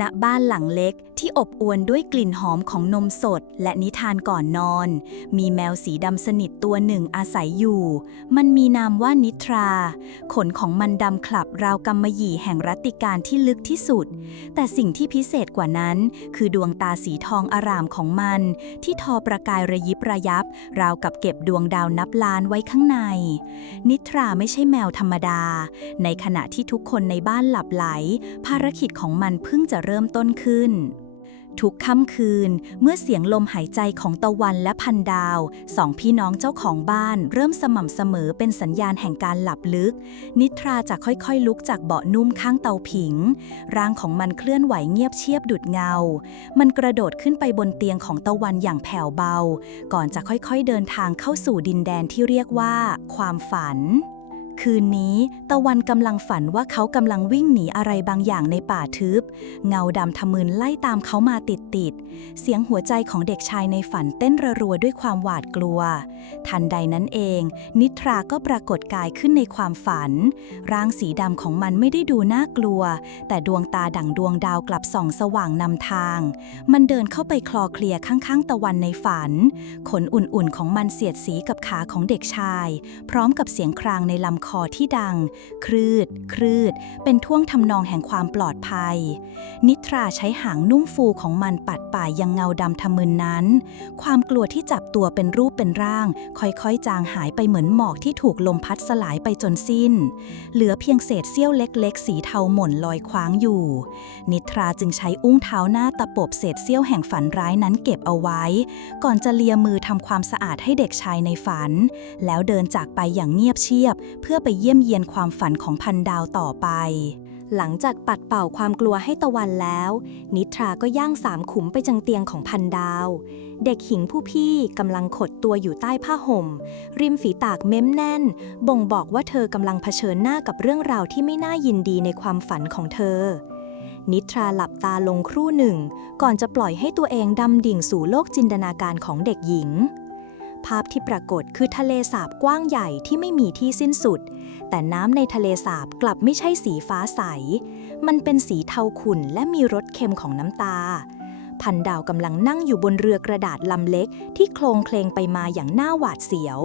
ณบ้านหลังเล็กที่อบอวลด้วยกลิ่นหอมของนมสดและนิทานก่อนนอน มีแมวสีดำสนิทตัวหนึ่งอาศัยอยู่ มันมีนามว่านิทรา ขนของมันดำคลับราวกำมะหยี่แห่งรัตติการที่ลึกที่สุด แต่สิ่งที่พิเศษกว่านั้น คือดวงตาสีทองอารามของมัน ที่ทอประกายระยิบระยับ ราวกับเก็บดวงดาวนับล้านไว้ข้างใน นิทราไม่ใช่แมวธรรมดา ในขณะที่ทุกคนในบ้านหลับไหล ภารกิจของมันเพิ่งจะเริ่มต้นขึ้น ทุกค่ำคืนเมื่อเสียงลมหายใจของตะวันและพันดาวสองพี่น้องเจ้าของบ้าน เริ่มสม่ำเสมอเป็นสัญญาณแห่งการหลับลึก นิทราจะค่อยๆ ลุกจากเบาะนุ่มข้างเตาผิง ร่างของมันเคลื่อนไหวเงียบเชียบดุดเงา มันกระโดดขึ้นไปบนเตียงของตะวันอย่างแผ่วเบา ก่อนจะค่อยๆเดินทางเข้าสู่ดินแดนที่เรียกว่า ความฝัน คืนนี้ ตะวันกำลังฝันว่าเขากำลังวิ่งหนีอะไรบางอย่างในป่าทึบ เงาดำทะมึนไล่ตามเขามาติดๆ เสียงหัวใจของเด็กชายในฝันเต้นระรัวด้วยความหวาดกลัว ทันใดนั้นเอง นิทราก็ปรากฏกายขึ้นในความฝัน ร่างสีดำของมันไม่ได้ดูน่ากลัว แต่ดวงตาดั่งดวงดาวกลับส่องสว่างนำทาง มันเดินเข้าไปคลอเคลียข้างๆ ตะวันในฝัน ขนอุ่นๆของมันเสียดสีกับขาของเด็กชาย พร้อมกับเสียงครางในลำคคอที่ดัง ครืด ครืด เป็นท่วงทำนองแห่งความปลอดภัย นิทราใช้หางนุ่มฟูของมันปัดป่ายยังเงาดำทะมึนนั้น ความกลัวที่จับตัวเป็นรูปเป็นร่าง ค่อยๆ จางหายไปเหมือนหมอกที่ถูกลมพัดสลายไปจนสิ้น เหลือเพียงเศษเสี้ยวเล็กๆ สีเทาหม่นลอยคว้างอยู่ นิทราจึงใช้อุ้งเท้าหน้าตะปบเศษเสี้ยวแห่งฝันร้ายนั้นเก็บเอาไว้ ก่อนจะเลียมือทำความสะอาดให้เด็กชายในฝัน แล้วเดินจากไปอย่างเงียบเชียบ เพื่อไปเยี่ยมเยียนความฝันของพันดาวต่อไป หลังจากปัดเป่าความกลัวให้ตะวันแล้ว นิทราก็ย่างสามขุมไปจังเตียงของพันดาว เด็กหญิงผู้พี่กำลังขดตัวอยู่ใต้ผ้าห่ม ริมฝีปากเม้มแน่น บ่งบอกว่าเธอกำลังเผชิญหน้ากับเรื่องราวที่ไม่น่ายินดีในความฝันของเธอนิทราหลับตาลงครู่หนึ่ง ก่อนจะปล่อยให้ตัวเองดำดิ่งสู่โลกจินตนาการของเด็กหญิง ภาพที่ปรากฏคือทะเลสาบกว้างใหญ่ที่ไม่มีที่สิ้นสุด แต่น้ำในทะเลสาบกลับไม่ใช่สีฟ้าใส มันเป็นสีเทาขุ่นและมีรสเค็มของน้ำตา พันดาวกำลังนั่งอยู่บนเรือกระดาษลำเล็กที่โคลงเคลงไปมาอย่างน่าหวาดเสียว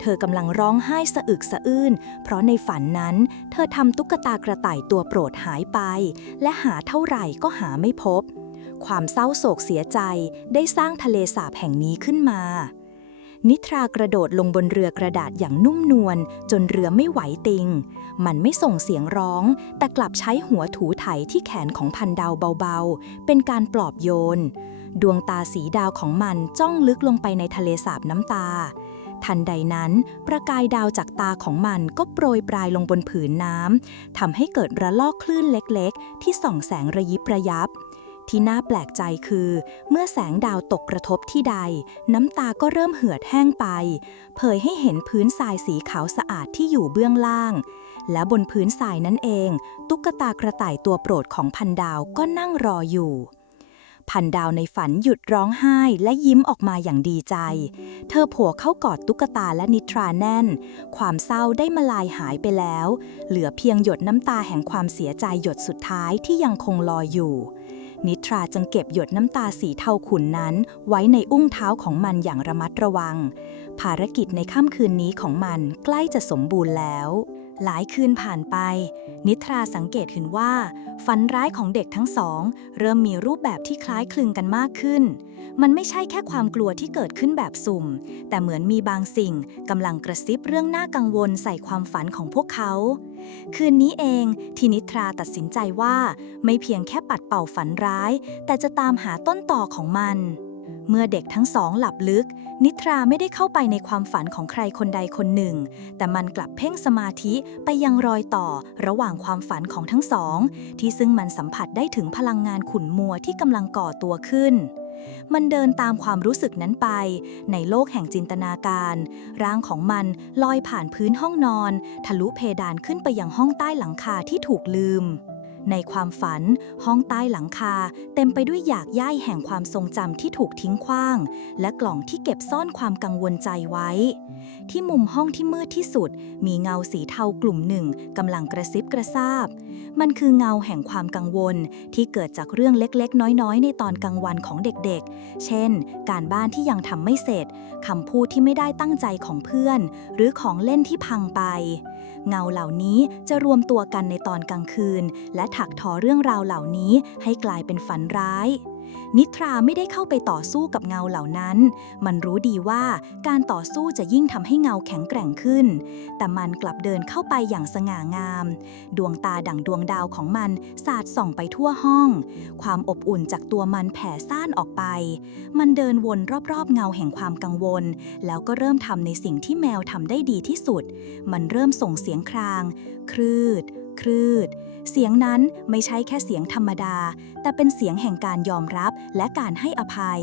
เธอกำลังร้องไห้สะอึกสะอื้น เพราะในฝันนั้น เธอทำตุ๊กตากระต่ายตัวโปรดหายไป และหาเท่าไหร่ก็หาไม่พบ ความเศร้าโศกเสียใจได้สร้างทะเลสาบแห่งนี้ขึ้นมา นิทรากระโดดลงบนเรือกระดาษอย่างนุ่มนวลจนเรือไม่ไหวติง มันไม่ส่งเสียงร้อง แต่กลับใช้หัวถูไถที่แขนของพันดาวเบาๆ เป็นการปลอบโยน ดวงตาสีดาวของมันจ้องลึกลงไปในทะเลสาบน้ำตา ทันใดนั้น ประกายดาวจากตาของมันก็โปรยปลายลงบนผืนน้ำทำให้เกิดระลอกคลื่นเล็กๆ ที่ส่องแสงระยิบระยับ ที่น่าแปลกใจคือ เมื่อแสงดาวตกกระทบที่ใด น้ำตาก็เริ่มเหือดแห้งไป เผยให้เห็นพื้นทรายสีขาวสะอาดที่อยู่เบื้องล่าง และบนพื้นทรายนั้นเอง ตุ๊กตากระต่ายตัวโปรดของพันดาวก็นั่งรออยู่พันดาวในฝันหยุดร้องไห้และยิ้มออกมาอย่างดีใจ เธอผัวเข้ากอดตุ๊กตาและนิทราแน่น ความเศร้าได้มาลายหายไปแล้ว เหลือเพียงหยดน้ำตาแห่งความเสียใจหยดสุดท้ายที่ยังคงลอยอยู่ นิทราจึงเก็บหยดน้ำตาสีเทาขุ่นนั้น ไว้ในอุ้งเท้าของมันอย่างระมัดระวัง ภารกิจในค่ำคืนนี้ของมันใกล้จะสมบูรณ์แล้ว หลายคืนผ่านไป นิทราสังเกตเห็นว่า ฝันร้ายของเด็กทั้งสอง เริ่มมีรูปแบบที่คล้ายคลึงกันมากขึ้น มันไม่ใช่แค่ความกลัวที่เกิดขึ้นแบบสุ่ม แต่เหมือนมีบางสิ่งกำลังกระซิบเรื่องน่ากังวลใส่ความฝันของพวกเขา คืนนี้เองที่นิทราตัดสินใจว่า ไม่เพียงแค่ปัดเป่าฝันร้าย แต่จะตามหาต้นต่อของมัน เมื่อเด็กทั้งสองหลับลึก นิทราไม่ได้เข้าไปในความฝันของใครคนใดคนหนึ่ง แต่มันกลับเพ่งสมาธิไปยังรอยต่อระหว่างความฝันของทั้งสอง ที่ซึ่งมันสัมผัสได้ถึงพลังงานขุ่นมัวที่กำลังก่อตัวขึ้นมันเดินตามความรู้สึกนั้นไป ในโลกแห่งจินตนาการ ร่างของมันลอยผ่านพื้นห้องนอน ทะลุเพดานขึ้นไปยังห้องใต้หลังคาที่ถูกลืม ในความฝัน ห้องใต้หลังคา เต็มไปด้วยหยากย่ายแห่งความทรงจำที่ถูกทิ้งขว้าง และกล่องที่เก็บซ่อนความกังวลใจไว้ ที่มุมห้องที่มืดที่สุด มีเงาสีเทากลุ่มหนึ่งกำลังกระซิบกระซาบ มันคือเงาแห่งความกังวล ที่เกิดจากเรื่องเล็กๆ น้อยๆ ในตอนกลางวันของเด็กๆ เช่น การบ้านที่ยังทำไม่เสร็จคำพูดที่ไม่ได้ตั้งใจของเพื่อน หรือของเล่นที่พังไป เงาเหล่านี้จะรวมตัวกันในตอนกลางคืน และถักทอเรื่องราวเหล่านี้ให้กลายเป็นฝันร้าย นิทราไม่ได้เข้าไปต่อสู้กับเงาเหล่านั้น มันรู้ดีว่าการต่อสู้จะยิ่งทำให้เงาแข็งแกร่งขึ้น แต่มันกลับเดินเข้าไปอย่างสง่างาม ดวงตาดั่งดวงดาวของมันสาดส่องไปทั่วห้อง ความอบอุ่นจากตัวมันแผ่ซ่านออกไป มันเดินวนรอบๆ เงาแห่งความกังวล แล้วก็เริ่มทำในสิ่งที่แมวทำได้ดีที่สุด มันเริ่มส่งเสียงคราง ครืด ครืด เสียงนั้นไม่ใช่แค่เสียงธรรมดา แต่เป็นเสียงแห่งการยอมรับและการให้อภัย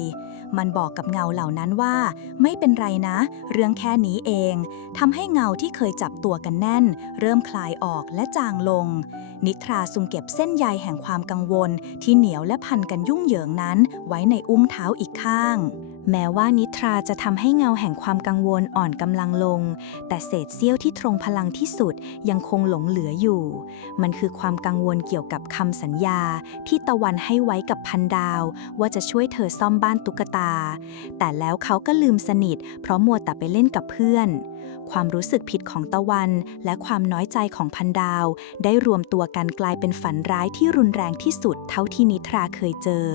มันบอกกับเงาเหล่านั้นว่า ไม่เป็นไรนะ เรื่องแค่นี้เองทำให้เงาที่เคยจับตัวกันแน่น เริ่มคลายออกและจางลง นิทราซุมเก็บเส้นใยแห่งความกังวล ที่เหนียวและพันกันยุ่งเหยิงนั้น ไว้ในอุ้งเท้าอีกข้าง แม้ว่านิทราจะทำให้เงาแห่งความกังวลอ่อนกำลังลง แต่เศษเสี้ยวที่ตรงพลังที่สุดยังคงหลงเหลืออยู่ มันคือความกังวลเกี่ยวกับคำสัญญา ที่ตะวันให้ไว้กับพันดาว ว่าจะช่วยเธอซ่อมบ้านตุ๊กตา แต่แล้วเขาก็ลืมสนิท เพราะมัวแต่ไปเล่นกับเพื่อน ความรู้สึกผิดของตะวัน และความน้อยใจของพันดาว ได้รวมตัวกันกลายเป็นฝันร้ายที่รุนแรงที่สุดเท่าที่นิทราเคยเจอ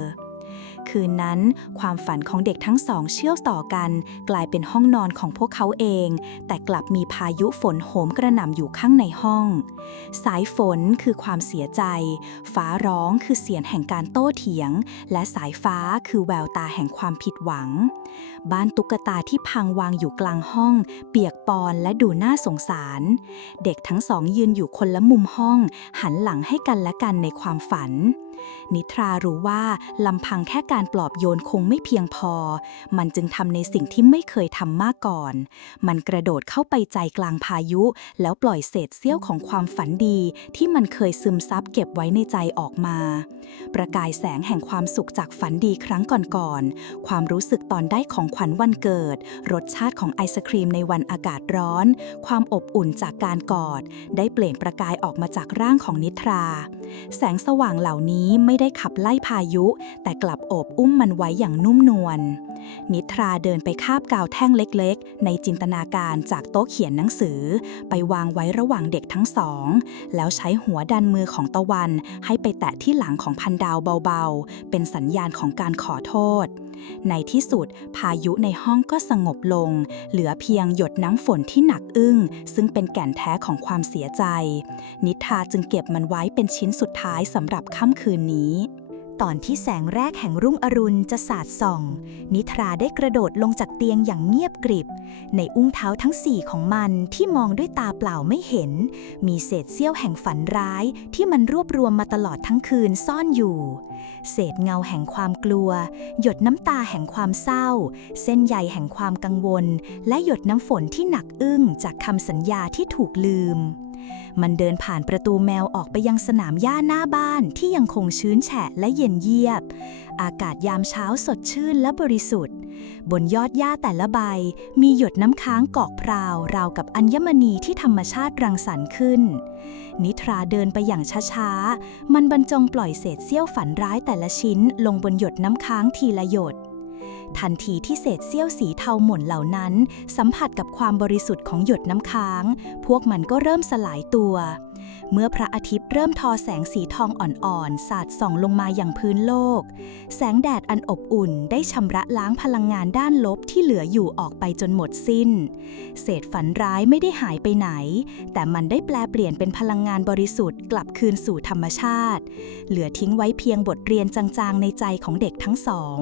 คืนนั้น ความฝันของเด็กทั้งสองเชื่อมต่อกัน กลายเป็นห้องนอนของพวกเขาเอง แต่กลับมีพายุฝนโหมกระหน่ำอยู่ข้างในห้อง สายฝนคือความเสียใจ ฟ้าร้องคือเสียงแห่งการโต้เถียง และสายฟ้าคือแววตาแห่งความผิดหวัง บ้านตุ๊กตาที่พังวางอยู่กลางห้อง เปียกปอนและดูน่าสงสาร เด็กทั้งสองยืนอยู่คนละมุมห้อง หันหลังให้กันและกันในความฝัน นิทรารู้ว่าลำพังแค่การปลอบโยนคงไม่เพียงพอ มันจึงทำในสิ่งที่ไม่เคยทำมาก่อน มันกระโดดเข้าไปใจกลางพายุ แล้วปล่อยเศษเสี้ยวของความฝันดี ที่มันเคยซึมซับเก็บไว้ในใจออกมา ประกายแสงแห่งความสุขจากฝันดีครั้งก่อนๆ ความรู้สึกตอนได้ของขวัญวันเกิด รสชาติของไอศครีมในวันอากาศร้อน ความอบอุ่นจากการกอด ได้เปล่งประกายออกมาจากร่างของนิทรา แสงสว่างเหล่านี้ไม่ได้ขับไล่พายุ แต่กลับโอบอุ้มมันไว้อย่างนุ่มนวล นิทราเดินไปคาบกาวแท่งเล็กๆ ในจินตนาการจากโต๊ะเขียนหนังสือ ไปวางไว้ระหว่างเด็กทั้งสอง แล้วใช้หัวดันมือของตะวัน ให้ไปแตะที่หลังของพันดาวเบาๆ เป็นสัญญาณของการขอโทษ ในที่สุดพายุในห้องก็สงบลง เหลือเพียงหยดน้ำฝนที่หนักอึ้ง ซึ่งเป็นแก่นแท้ของความเสียใจ นิทราจึงเก็บมันไว้เป็นชิ้นสุดท้ายสำหรับค่ำคืนนี้ ตอนที่แสงแรกแห่งรุ่งอรุณจะสาดส่อง นิทราได้กระโดดลงจากเตียงอย่างเงียบกริบ ในอุ้งเท้าทั้งสี่ของมันที่มองด้วยตาเปล่าไม่เห็น มีเศษเสี้ยวแห่งฝันร้ายที่มันรวบรวมมาตลอดทั้งคืนซ่อนอยู่ เศษเงาแห่งความกลัว หยดน้ำตาแห่งความเศร้า เส้นใยแห่งความกังวล และหยดน้ำฝนที่หนักอึ้งจากคำสัญญาที่ถูกลืม มันเดินผ่านประตูแมวออกไปยังสนามหญ้าหน้าบ้านที่ยังคงชื้นแฉะและเย็นเยียบ อากาศยามเช้าสดชื่นและบริสุทธิ์ บนยอดหญ้าแต่ละใบ มีหยดน้ำค้างเกาะพราว ราวกับอัญมณีที่ธรรมชาติรังสรรค์ขึ้น นิทราเดินไปอย่างช้าๆ มันบรรจงปล่อยเศษเสี้ยวฝันร้ายแต่ละชิ้นลงบนหยดน้ำค้างทีละหยด ทันทีที่เศษเสี้ยวสีเทาหม่นเหล่านั้น สัมผัสกับความบริสุทธิ์ของหยดน้ำค้าง พวกมันก็เริ่มสลายตัว เมื่อพระอาทิตย์เริ่มทอแสงสีทองอ่อนๆ สาดส่องลงมาอย่างพื้นโลก แสงแดดอันอบอุ่นได้ชำระล้างพลังงานด้านลบที่เหลืออยู่ออกไปจนหมดสิ้น เศษฝันร้ายไม่ได้หายไปไหน แต่มันได้แปลเปลี่ยนเป็นพลังงานบริสุทธิ์กลับคืนสู่ธรรมชาติ เหลือทิ้งไว้เพียงบทเรียนจางๆ ในใจของเด็กทั้งสอง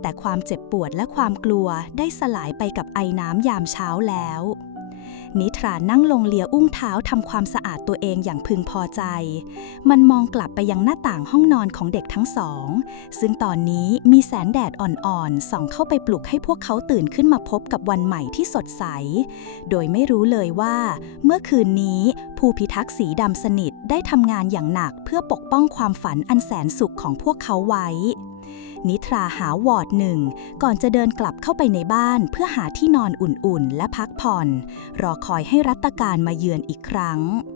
แต่ความเจ็บปวดและความกลัวได้สลายไปกับไอน้ำยามเช้าแล้ว นิทรานั่งลงเลียอุ้งเท้าทำความสะอาดตัวเองอย่างพึงพอใจ มันมองกลับไปยังหน้าต่างห้องนอนของเด็กทั้งสอง ซึ่งตอนนี้มีแสงแดดอ่อนๆส่องเข้าไปปลุกให้พวกเขาตื่นขึ้นมาพบกับวันใหม่ที่สดใส โดยไม่รู้เลยว่า เมื่อคืนนี้ผู้พิทักษ์สีดำสนิทได้ทำงานอย่างหนักเพื่อปกป้องความฝันอันแสนสุขของพวกเขาไว้ นิทราหาวอดหนึ่ง ก่อนจะเดินกลับเข้าไปในบ้านเพื่อหาที่นอนอุ่นๆ และพักผ่อน รอคอยให้รัตการมาเยือนอีกครั้ง